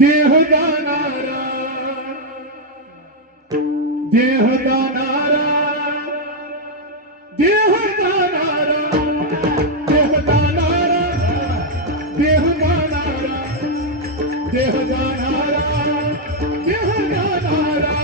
देह दानारा देह दानारा देह दानारा देह दानारा देह दानारा देह दानारा देह दानारा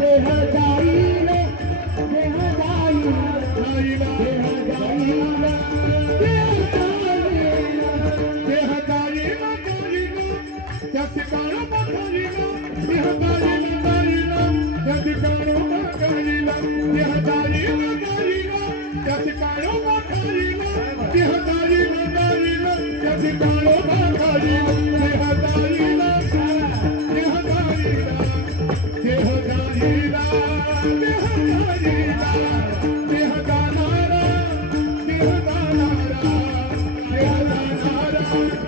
देह Dehadari, dehadari, dehadari,